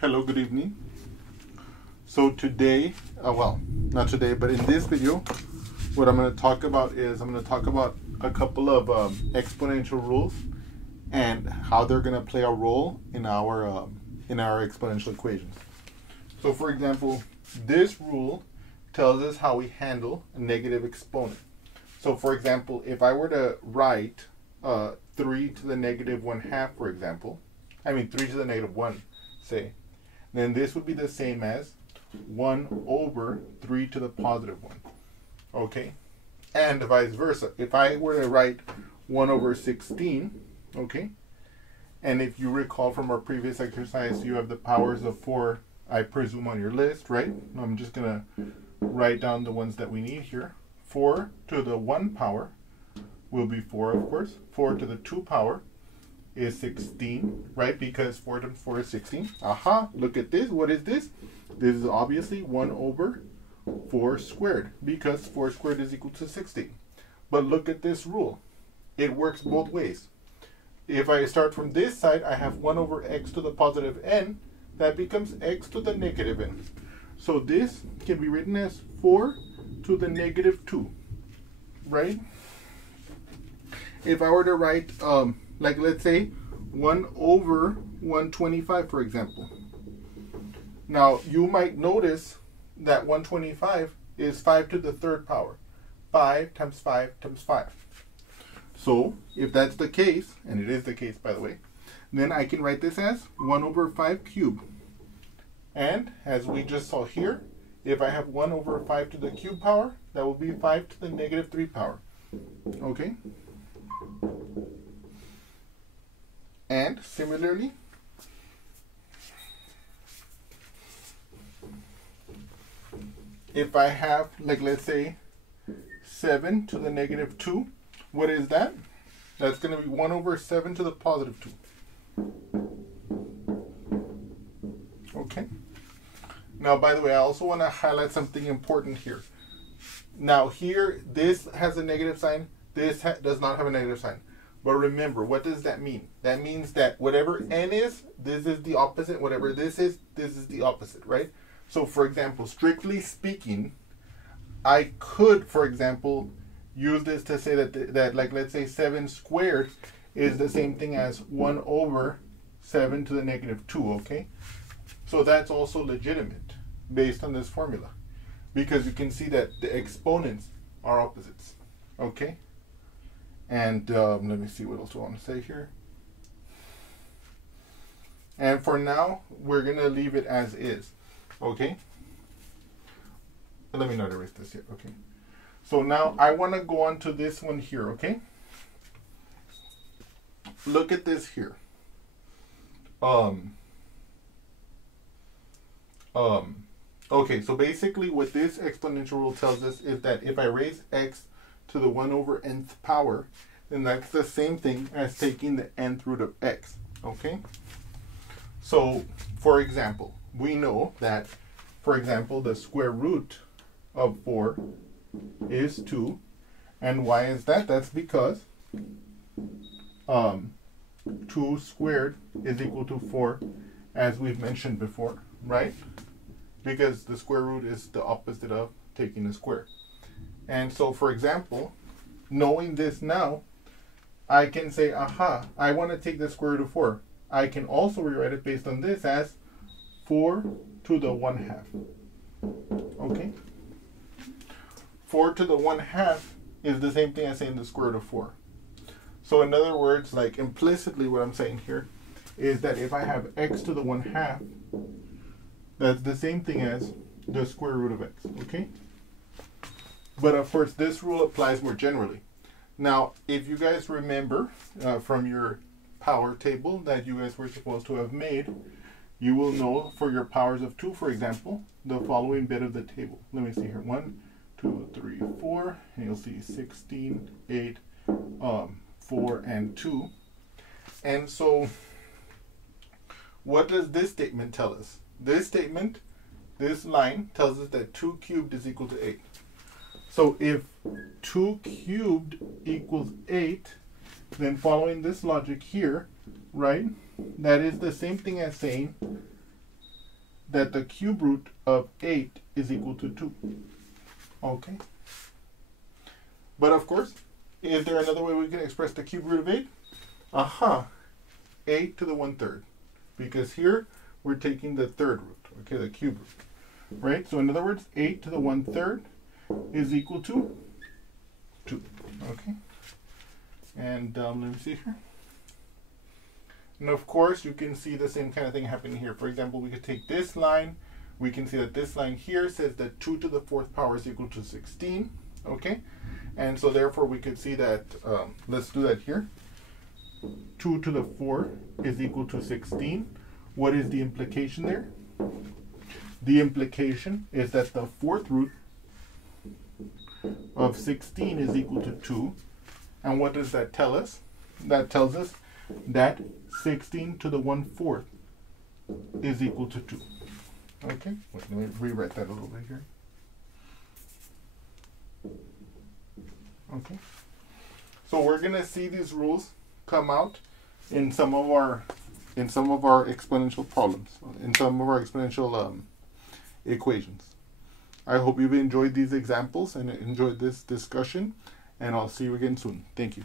Hello, good evening. So today, well, not today, but in this video, what I'm going to talk about is I'm going to talk about a couple of exponential rules and how they're going to play a role in our exponential equations. So for example, this rule tells us how we handle a negative exponent. So for example, if I were to write 3 to the negative 1/2, for example, 3 to the negative 1, say, then this would be the same as 1 over 3 to the positive 1. Okay? And vice versa. If I were to write 1 over 16, okay? And if you recall from our previous exercise, you have the powers of 4, I presume, on your list, right? I'm just going to write down the ones that we need here. 4 to the 1 power will be 4, of course. 4 to the 2 power is 16, right? Because 4 times 4 is 16. Aha, look at this. What is this? This is obviously 1 over 4 squared, because 4 squared is equal to 16. But look at this rule. It works both ways. If I start from this side, I have 1 over x to the positive n. That becomes x to the negative n. So this can be written as 4 to the negative 2, right? If I were to write, like let's say 1 over 125, for example. Now you might notice that 125 is 5 to the 3rd power. 5 times 5 times 5. So if that's the case, and it is the case by the way, then I can write this as 1 over 5 cubed. And as we just saw here, if I have 1 over 5 to the cube power, that will be 5 to the negative 3 power. Okay? And similarly, if I have, like let's say, 7 to the negative 2, what is that? That's going to be 1 over 7 to the positive 2. Okay? Now, by the way, I also want to highlight something important here. Now here, this has a negative sign. This does not have a negative sign. But remember, what does that mean? That means that whatever n is, this is the opposite. Whatever this is the opposite, right? So for example, strictly speaking, I could, for example, use this to say that like let's say 7 squared is the same thing as 1 over 7 to the negative 2, okay? So that's also legitimate based on this formula, because you can see that the exponents are opposites, okay? And let me see what else I want to say here. And for now, we're going to leave it as is, okay? Let me not erase this yet, okay? So now I want to go on to this one here, okay? Look at this here. Okay, so basically what this exponential rule tells us is that if I raise x to the 1 over nth power, then that's the same thing as taking the nth root of x, okay? So, for example, we know that, for example, the square root of 4 is 2. And why is that? That's because 2 squared is equal to 4, as we've mentioned before, right? Because the square root is the opposite of taking a square. And so, for example, knowing this now, I can say, aha, I want to take the square root of 4. I can also rewrite it based on this as 4 to the 1/2. Okay? 4 to the 1/2 is the same thing as saying the square root of 4. So in other words, like implicitly what I'm saying here is that if I have x to the 1/2, that's the same thing as the square root of x, okay? But of course, this rule applies more generally. Now, if you guys remember from your power table that you guys were supposed to have made, you will know for your powers of 2, for example, the following bit of the table. Let me see here. 1, 2, 3, 4, and you'll see 16, 8, 4, and 2. And so, what does this statement tell us? This line tells us that 2 cubed is equal to 8. So if 2 cubed equals 8, then following this logic here, right, that is the same thing as saying that the cube root of 8 is equal to 2. Okay. But of course, is there another way we can express the cube root of 8? 8 to the 1/3. Because here we're taking the third root, okay, the cube root. Right? So in other words, 8 to the 1/3 is equal to 2. Okay? And let me see here. And of course, you can see the same kind of thing happening here. For example, we could take this line. We can see that this line here says that 2 to the 4th power is equal to 16. Okay? And so therefore, we could see that, let's do that here. 2 to the 4 is equal to 16. What is the implication there? The implication is that the 4th root of 16 is equal to 2. And what does that tell us? That tells us that 16 to the 1/4 is equal to 2. Okay, wait, let me rewrite that a little bit here. Okay, so we're gonna see these rules come out in some of our exponential problems, in some of our exponential equations. I hope you've enjoyed these examples and enjoyed this discussion, and I'll see you again soon. Thank you.